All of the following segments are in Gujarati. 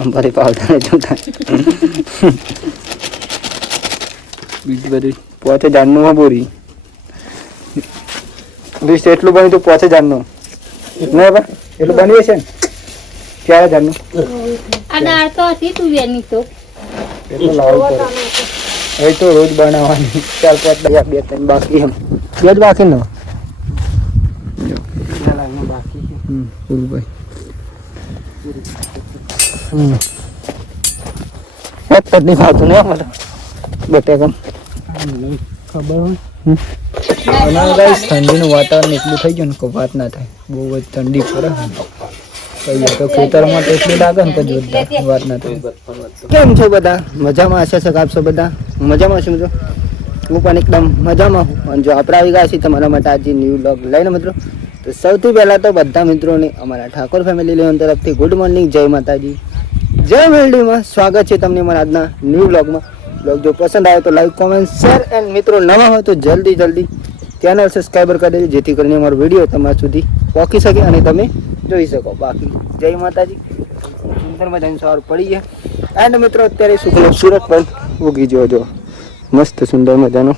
અંબારી પાવડા જોતા બીજું બધું. પોતે જાણનું માં બોરી. વીસ એટલું બન્યું તું પોતે જાણનું નહીં બા એટલું બની છે ને? ક્યારે જાણનું અનાર તો હતી તુવેરની તો. એટલું લાવું પડે. એ તો રોજ બનાવવાની. ચાર પાંચ દયા બે ત્રણ બાકી એમ. બે જ બાકી નો? હમ ફૂલભાઈ હમ એક જ નહીં ખાતું ને અમારે બટેકમ ખબર હોય. અને ગાઈસ ઠંડીનું વાતાવરણ એટલું થઈ ગયું ને કે વાત ના થાય. બહુ જ ઠંડી પડે. કહીએ તો ખેતરમાં તો એટલી લાગે ને કે જોરદાર. વાત ના થાય. કેમ છો બધા? મજામાં આશા છે આપશો બધા? મજામાં છું મિત્રો? હું પણ એકદમ મજામાં હું અને જો આપણે આવી ગયા છીએ તમારા માટે આજે ન્યૂ બ્લોગ લઈને મિત્રો તો સૌથી પહેલાં તો બધા મિત્રોને અમારા ઠાકોર ફેમિલી લેવન તરફથી ગુડ મોર્નિંગ જય માતાજી. જય વેલ્ડીમાં સ્વાગત છે તમને મારા આજના ન્યૂ બ્લોગમાં બ્લોગ જો પસંદ આવે તો લાઈક કોમેન્ટ શેર એન્ડ મિત્રો નવા હોય તો જલ્દી જલ્દી ચેનલ સબસ્ક્રાઈબર કરી દેજો, જેથી કરીને અમારો વીડિયો તમારા સુધી પહોંચી શકે અને તમે જોઈ શકો. બાકી જય માતાજી. સુંદર મજાની સવાર પડી ગયા. એન્ડ મિત્રો અત્યારે શુક્લ સુરત પણ ઉગી ગયો જો. મસ્ત સુંદર મજાનો.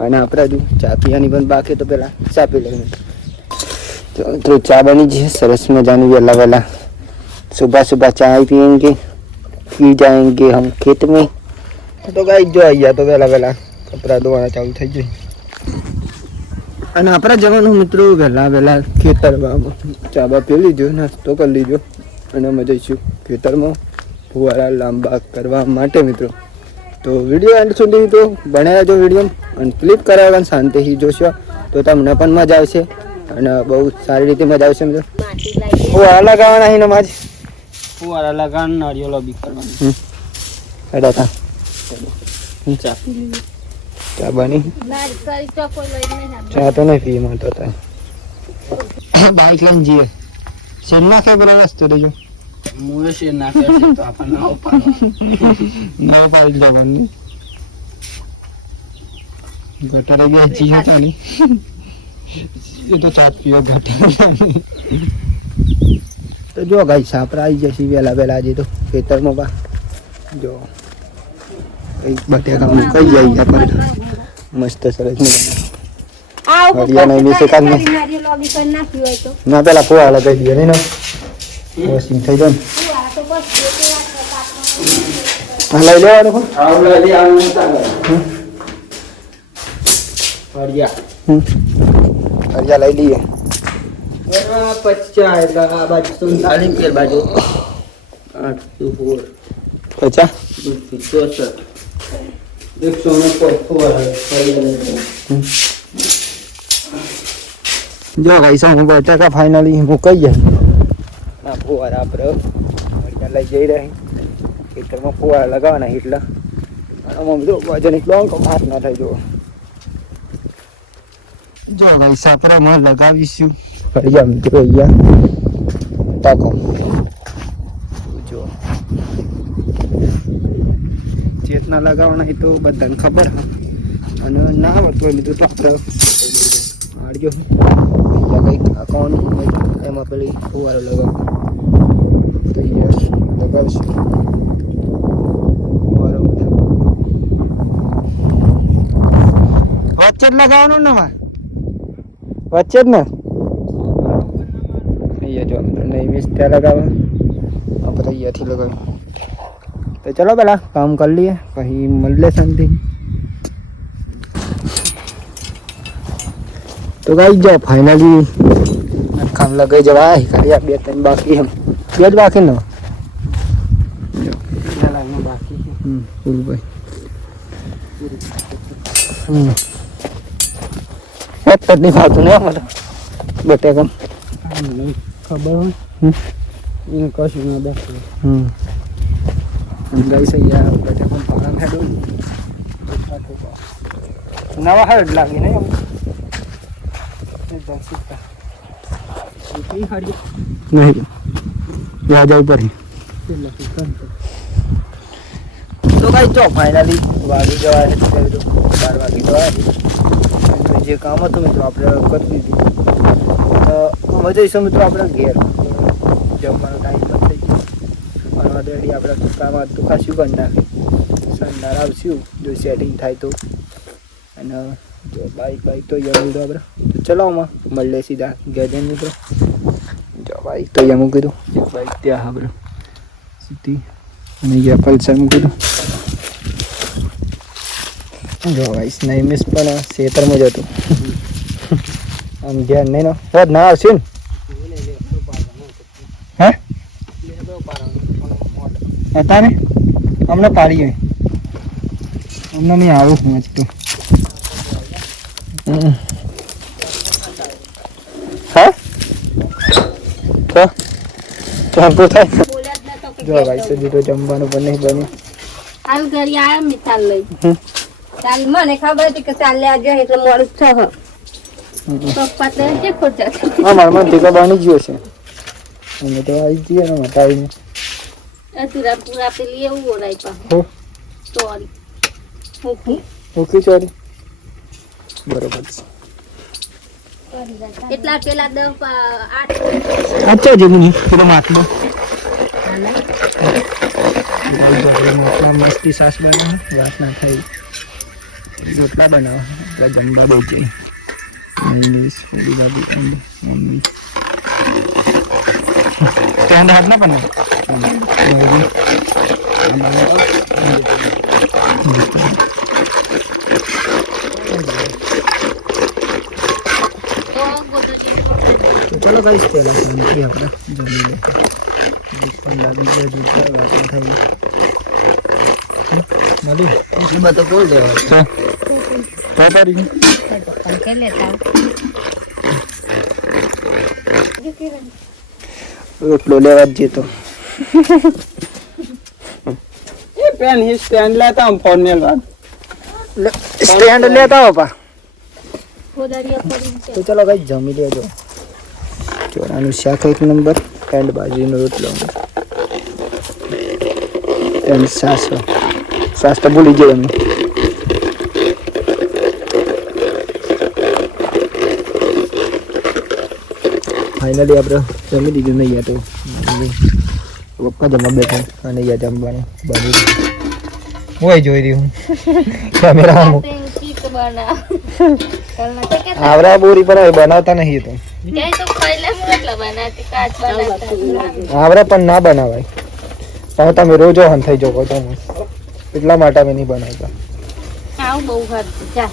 અને આપણે હજુ ચા પીવાની પણ બાકી તો પહેલાં ચા પી લઈએ. મિત્રો ચા બની છે, સરસ મજાની વહેલા વહેલા. सुबह सुबह चाय पियेंगे पी जाएंगे हम खेत में તો ગાઈ જો અહીંયા તો વહેલા વહેલા કપડા ધોવાના ચાલુ થઈ જાય અને આપણા જવાનું મિત્રો વહેલા વહેલા ખેતરમાં ચાબા પી લીધો નાસ્તો કરી લીધો અને અમે જઈશું ખેતરમાં ફુવારા લાંબા કરવા માટે મિત્રો તો વિડીયો એન્ડ સુધી તો બન્યા જો વિડીયો અને ક્લિક કરાવવાનું શાંતિથી જોશો તો તમને પણ મજા આવશે અને બહુ સારી રીતે મજા આવશે મિત્રો માટી લાગી ફુવારા લગાવવાના અહીં માજ ફુવારા લગાડ નારિયેલો બી કરવાની. હેડા તા. ચા. ચા બની. ચા તો નહીં પી મને તો બાઈક લઈને જઈએ. શેર નાખે બરાબર રસ્તો દેજો મુએ શેર નાખે તો આપણને આવો પાડો નવ પાડી જવાનું ગટરે ગયા જી તો નહીં. એ તો ચા પીવો ગટર તો જો ગાઈ સાપરા આવી જશે વહેલા વહેલા આજે તો ખેતરમાં બા. જો. એક બટેકા કઈ જાય આપણે. મસ્ત સરસ હરિયાણા હોય તો. ના પેલા ફુવા લગાવી દઈએ નહીં વોશિંગ થઈ જાય લઈ લેવાનું પણ આવું આવું. હરિયા લઈ લઈએ. પચાસ એટલે આ બાજુ સુડતાલીસ પેલ બાજુ? આઠ ટુ ફોર પચા ચોસઠ એકસો ને ફોર જો ભાઈ સામે બટાકા ફાઇનલી મુકાઈ જાય. ના ફુવારા આપણે લઈ જઈ રહી ખેતરમાં ફુવારા લગાવવાના એટલા. આમાં જો વજન એટલો અંક ના થાય જો જો ભાઈ સાપરામાં લગાવીશું. હરિયા મિત્રો અહીંયા તાકો જો ચેતના લગાવવાના એ તો બધાને ખબર હા અને ના આવડતું બધું તો આપણે આડ્યો અહીંયા કંઈક અકાઉન્ટ એમાં પેલી ફુવારો લગાવ તો અહીંયા લગાવશું વચ્ચે જ લગાવવાનું ને વચ્ચે જ ને અહીંયા ઇમેજ ત્યાં લગાવે. આપણે અહીંયાથી લગાવ્યું તો ચલો પેલા કામ કરી લઈએ, પછી મળીએ શાંતિ તો ગાઈ જાઓ ફાઇનલી કામ લગાઈ જવાય. ખાલી બે ત્રણ બાકી એમ. બે જ બાકી ને? ફૂલભાઈ. એક જ નહીં ખાતું ને બટેકમ ખબર હોય? એને કશું ના દસ હમ. ગઈ છે યાર બટેકમ પાલન હેડું નવા હાડ લાગે નહીં એકદમ સીધા નહીં. યા જાય પર પેલા તો કઈ ચો ફાઇનલી વાગી જવા બાર વાગી જવા જે કામ હતું મિત્રો આપણે કરી દીધું. તો અમે જઈશું મિત્રો આપણે ઘેર. જમવાનો ટાઈમ પણ થઈ ગયો. અને ઓલરેડી આપણે કામ હતું ખાસું કરી નાખી. સંડાર આવશું, જો સેટિંગ થાય તો. અને જો બાઈક બાઈક તો યમ તો આપણે તો ચલો આમાં, મળીએ સીધા જઈને મિત્રો. જો બાઈક તો યમ કીધું જો બાઈક ત્યાં આપણે સીધી અને ગયા પલ્સર મૂકી જો ભાઈ નહીં મિસ પણ ખેતરમાં જ હતું. આમ ધ્યાન નહીં ના આવશે ને હે હતા ને હમણાં પાડીએ હમણાં મેં આવું હું તો. હા? તો? થાય જ નતો કે જો ભાઈ સુધી તો જમવાનું પણ નહીં બન્યું. હાલ ઘરે આયા મિસાલ લઈ. ચાલ મને ખબર હતી કે ચાલે આજે એટલે મોડું છ હ. પપ્પા તો જે ખોટા. હા મારા મન ટીકા બની ગયો છે. અમે તો આવી ગયા ને મટાવીને અતુરા પૂરા પેલી એવું ઓરાય પા હો સોરી ઓકે ઓકે સોરી બરોબર એટલા પેલા દસ આઠ અચ્છા જમીન પેલો માટલો મસ્તી સાસ બનાવો વાત ના થાય રોટલા બનાવે એટલે જમવા બહુ જઈ અને મમ્મી સ્ટેન્ડ હાથ ના બનાવે ચલો કઈ પહેલા શાંતિ આપણે જમી લે પણ લાગી જાય જૂતા વાત ના થાય એ બધો કોણ લેવા તો તો? તારી પંખે લેતા રોટલો લેવા જ જતો એ પેન હી સ્ટેન્ડ લેતા હું ફોન મેલવા. સ્ટેન્ડ લેતા હો પા. તો ચલો ભાઈ જમી લેજો. ચોરાનું શાક એક નંબર એન્ડ બાજરીનો રોટલો એન્ડ સાસો સાસ તો ભૂલી જાય એમને. ફાઇનલી આપણે જમી દીધું નહીં યાર તો. પપ્પા જમવા બેઠા અને યા જમવાનું બની હોય જોઈ રહ્યું કેમેરા ચીક બના કલના તો કે આવરા બોરી પર હવે બનાવતા નહીં તો ક્યાંય તો પહેલા કેટલા બનાતી કાચ બનાવતા આવરા પણ ના બનાવાય હવે તમે રોજો હન થઈ જોકો છો મસ્ત. એટલા માટે અમે નહીં બનાવતા આવું બહુ ખાતું જા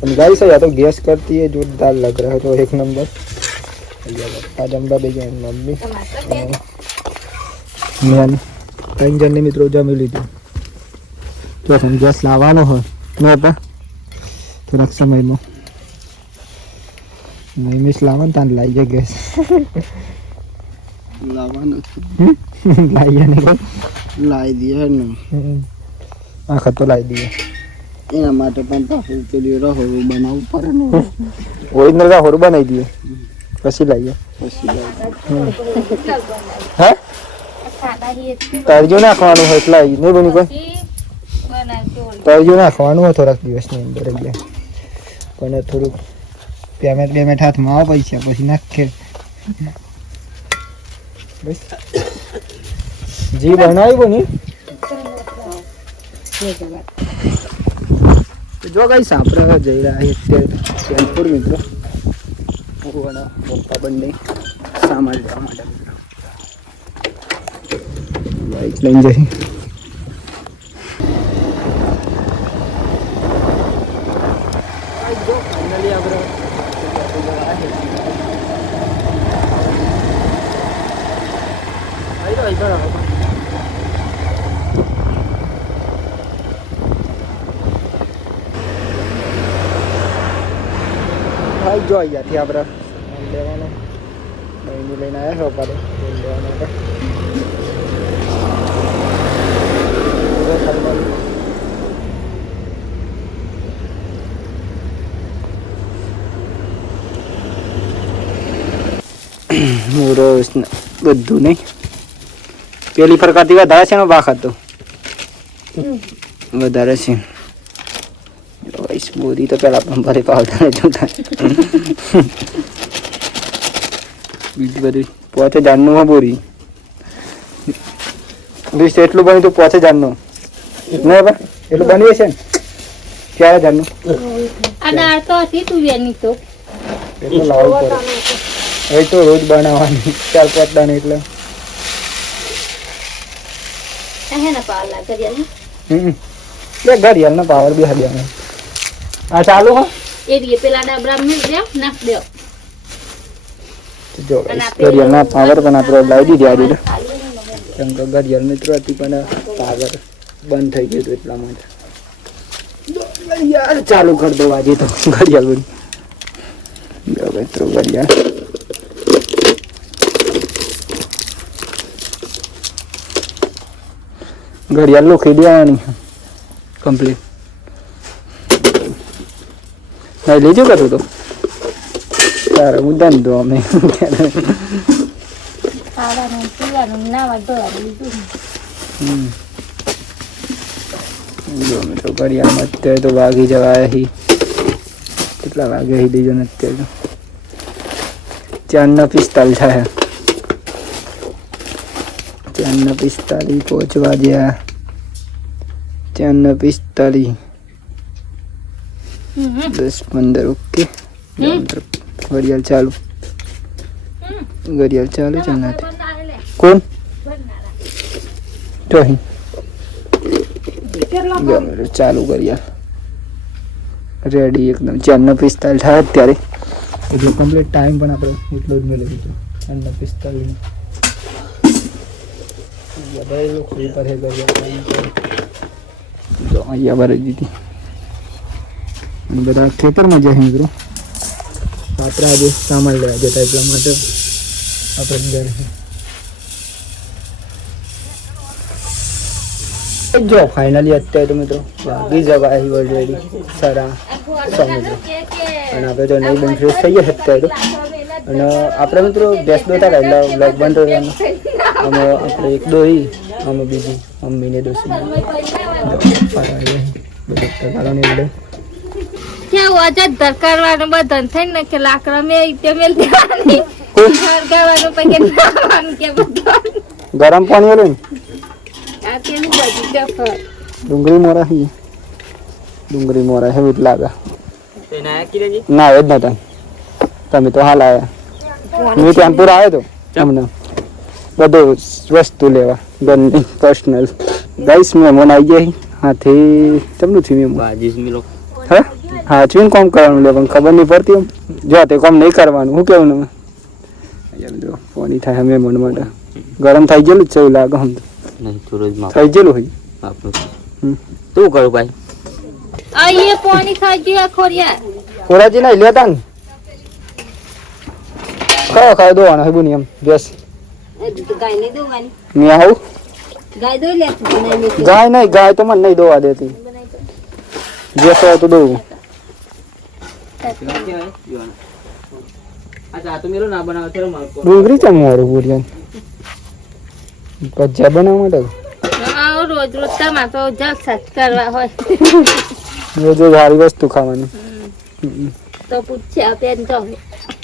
પણ ગાઈ છે યા તો ગેસ કરતી है જોરદાર लग रहा है तो एक नंबर આ જમવા બે મેન ત્રણ જણને મિત્રો જમી લીધું. જો તમે ગેસ લાવવાનો હોય નો પણ થોડાક સમયમાં. નહીં મિસ લાવો ને તાને લાવી જાય ગેસ. લાવવાનો લાવી જાય ને લાવી દે ને. આખા તો લાવી દઈએ. એના માટે પણ પાછું પેલું રહોડું બનાવવું પડે ને. ઓરિજિનલ રાહોર બનાવી દઈએ. પછી લાવીએ પછી લાવીએ હા. તરજો નાખવાનું હોય એટલે નહીં બની કોઈ. તરજો નાખવાનું હોય થોડાક દિવસની અંદર એટલે. પણ થોડુંક પેમેન્ટ પેમેન્ટ હાથમાં આવે પૈસા પછી નાખે જી બનાવ્યું ને તો જો કઈ આપણે જઈ રહ્યા છે અત્યારે મિત્રો. પપ્પા બંને સામાન લેવા માટે. બાઈક લઈને જઈ આપણે ભાઈ જો અહીંયાથી આપણે લેવાનો લઈને આવ્યા છો પાડે ફોન લેવા માટે પૂરો ખાલી બધું નહીં. પેલી ફરકાતી વધારે છે વધારે છે. બોરી તો પેલા પણ ભરે પાવતા જોતા. બીજું બધું પોતે જાણનું બોરી. વીસ એટલું બન્યું તો પોતે હજારનું નહીં બા એટલું બની હશે ને? ચાર હજારનું આ તો હતી તુવેરની તો. એટલું લાવવું પડે. એ તો રોજ બનાવવાની. ચાર પાંચ દાણે એટલે. આ હે ને ને? પાવર બી હદ્યા આ ચાલુ હો. એ રીતે પેલા ડાબરા મિલ દેવ નાખ દેવ. જો અને આ પાવર પણ આપણે લાવી દીધી નહીં મગજ. કેમ કે ઘડિયાળ મિત્રો હતી પણ પાવર બંધ થઈ ગયું હતું એટલા માટે. યાર ચાલુ કરી દો આજે તો ઘડિયાળ બધું જો મિત્રો ઘડિયાળ. ઘડિયાળ લોખી દેવાની. કમ્પ્લીટ નહીં લેજો કરું તો. તારે હું ધંધો અમે. ખાવાનું પીવાનું નાવા ધોવાનું લીધું. હમ. જો મિત્રો ઘડિયાળમાં અત્યારે તો વાગી જવાય હી કેટલા વાગે હી દેજો ને અત્યારે તો ચારના પિસ્તાલીસ થાય ચારના પિસ્તાલીસ પહોંચવા જ્યાં ચારના પિસ્તાલીસ દસ પંદર ઓકે ઘડિયાળ ચાલુ ઘડિયાળ ચાલુ છે નથી કોણ જોઈ ગમે ચાલુ કરીએ. રેડી એકદમ. ચારનો પિસ્તાલીસ થાય અત્યારે. એટલે કમ્પ્લીટ ટાઈમ પણ આપણે એટલો જ મેળવી દીધો ચારનો પિસ્તાલીસ અહીંયા ભરી દીધી. બધા ખેતરમાં જાય મિત્રો. રાત્રે આજે સામાન લેવા જતા એટલા માટે આપણે જો ફાઇનલી અત્યારે તો મિત્રો વાગી જવા આવી ઓલરેડી સારા સમજો અને આપણે તો નહીં બંધ ફ્રેશ થઈ ગયા અત્યારે તો. અને આપણે મિત્રો બેસ દોતા એટલે બ્લોગ બંધ રહેવાનો અમે આપણે એક દોહી અમે બીજી મમ્મીને એટલે ક્યાં વજન ધરકારવાનું બધન થઈને ને કે લાકડા મેં રીતે મેલ દેવાની. ધરકારવાનું પછી કે બધું. ગરમ પાણી વાળું આ તેનું બધું જફર ડુંગળી મોરા હી. ડુંગળી મોરા જ લાગે તે ના એ જ નતા. તમે તો હાલ આવ્યા મેં ત્યાં પૂરા આવ્યો તો તમને બધું વસ્તુ લેવા ઘરની પર્સનલ ગાઈસ મહેમાન આવી ગયા હાથી તમને થયું મેં બાજીસ મિલો. હે? હા ચીન કોમ કરવાનું લે પણ ખબર નહીં પડતી એમ. જો તે કોમ નહીં કરવાનું શું કેવું ને? યાર જો પાણી થાય મહેમાન માટે. ગરમ થઈ ગયેલું જ છે એવું લાગે હમ તો. નહીં જ થઈ ગયેલું હોય? આપણું. શું કરું ભાઈ? અહીંયા પાણી ખાઈ ગયું ખોરિયા. ખોરાજી નહીં લેતા ને? કયો ખાય દોવાનો હોય બુની એમ બેસ ગાય નહીં દોવાની. મેં આવું? ગાય દોઈ લે નહીં ગાય તો મને નહીં દોવા દેતી. જે હોય તો દોવું. ડુંગળી ચમ મારું બુરિયાન ભજીયા બનાવવા માટે? રોજ રોજ તમારે તો જલસા જ કરવા હોય. રોજ રોજ સારી વસ્તુ ખાવાની. તો પૂછ્યા પેન તો.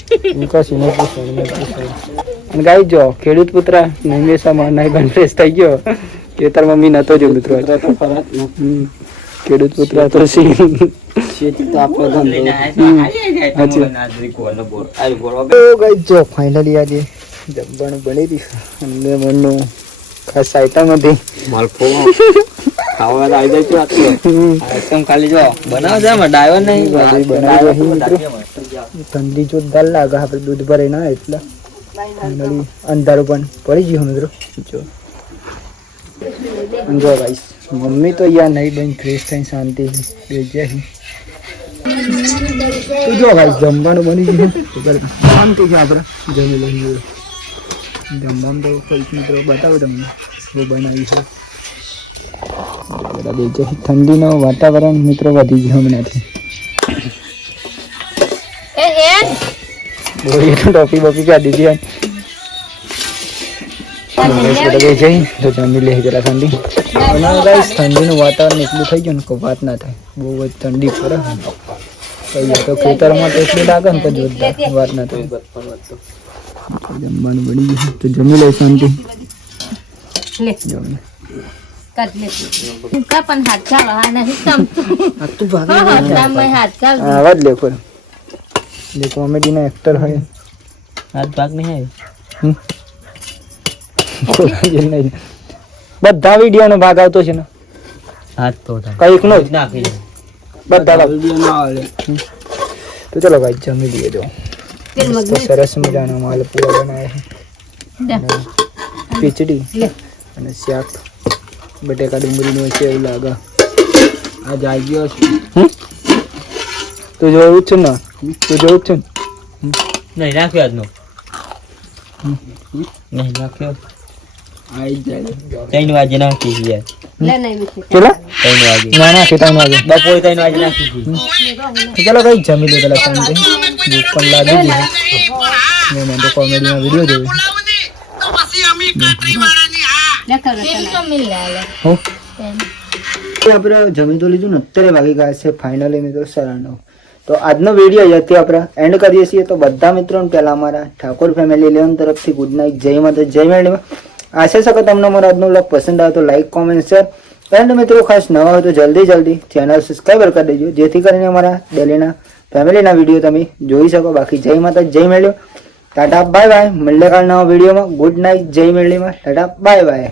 કશું નહીં પૂછવાનું નહીં પૂછવાનું. અને ગાઈ જો ખેડૂત પુત્ર નહીં મેસામાં નહીં પણ ફ્રેશ થઈ ગયો. ખેતર મમ્મી નતો જો મિત્રો ખેડૂત પુત્ર તો સી ખેતી તો આપણો ધંધો. હમ. સાચી સાચી. ગોળો તો ગાઈ જો ફાઇનલી આજે જમવાનું બની રહ્યું અને મનનું ખાસ આઈટમ હતી માલફો ખાવા આવી જાય તો હમ. ખાલી જો. બનાવ છે માં ડાયવર નહીં? બનાવી ઠંડી જોરદાર લાગે આપણે દૂધ ભરાઈ ના એટલે. અંધારું પણ પડી ગયું મિત્રો. જો. જો ભાઈ મમ્મી તો યાર નહીં બન ફ્રેશ થઈ શાંતિ તો જો ભાઈ જમવાનું બની ગયું. શાંતિ છે આપણે. જમી લઈએ. જમવાનું તો કંઈક મિત્રો બતાવું તમને. બહુ બનાવી છે. બધા બેજ્યા હી. ઠંડીનું વાતાવરણ મિત્રો વધી ગયું હમણાંથી. બોલીએ તો ટોપી બોપી કાઢી દીધી તો જમી લે જરા ઠંડી. ઠંડીનું વાતાવરણ એટલું થઈ ગયું ને કે વાત ના થાય. બહુ જ ઠંડી પડે. તો ખેતરમાં તો એટલી લાગે ને વાત ના થાય. જમવાનું બની ગયું તો જમી લે શાંતિ. લે. જમી. કાઢ લે. કા પણ હાથ ચાલો આ નહીં ચમચો આ તું ભાગ હા હા તારમાં હાથ ચાલ. આવા જ લેખો જે કોમેડીના એક્ટર હોય. હાથ ભાગ નહીં આવ્યો હમ. નહીં. બધા વીડિયો નો ભાગ આવતો છે ને. હાથ તો કંઈક નો જ. નાખી બધા. તો ચલો ભાઈ જમી લઈએ જો. સરસ મજાનો માલપુઆ બનાવે છે. ખીચડી અને શાક. બટેકા ડુંગળીનું છે એવું લાગે. આ જાગ્યો છે? તું જોયું જ છે ને? તું જોયું જ છે ને? નહીં નાખ્યો આજનો. નહીં જાય. ત્રણ વાગે નાખી છે યાર. લે નહીં મૂકી. કેટલા? ત્રણ વાગે. ના ના ખેતા વાગે. બપોરે ત્રણ વાગે નાખી છે. ચાલો કઈ જમી લે પેલા શાંતિ ગઈ છે. મેં મને તો કોમેડીમાં વીડિયો જોયો આપણે જમી તો લીધું ને અત્યારે વાગી ગયા છે ફાઇનલી મિત્રો સાડા તો આજનો વીડિયો અહીંયાથી આપણે એન્ડ કરીએ છીએ. તો બધા મિત્રોને પહેલા અમારા ઠાકોર ફેમિલી ઇલેવન તરફથી ગુડ નાઇટ જય માતા જય મેળવીમાં આશા છે કે તમને અમારો આજનો બ્લોગ પસંદ આવે તો લાઈક કોમેન્ટ શેર એન્ડ મિત્રો ખાસ નવા હોય તો જલ્દી જલ્દી ચેનલ સબસ્ક્રાઈબર કરી દેજો જેથી કરીને અમારા ડેલીના ફેમિલીના વીડિયો તમે જોઈ શકો. બાકી જય માતા જય મેળ્યો. ટાટા બાય બાય મળીએ વિડીયોમાં ગુડ નાઇટ જય મેળવીમાં ટાટા બાય બાય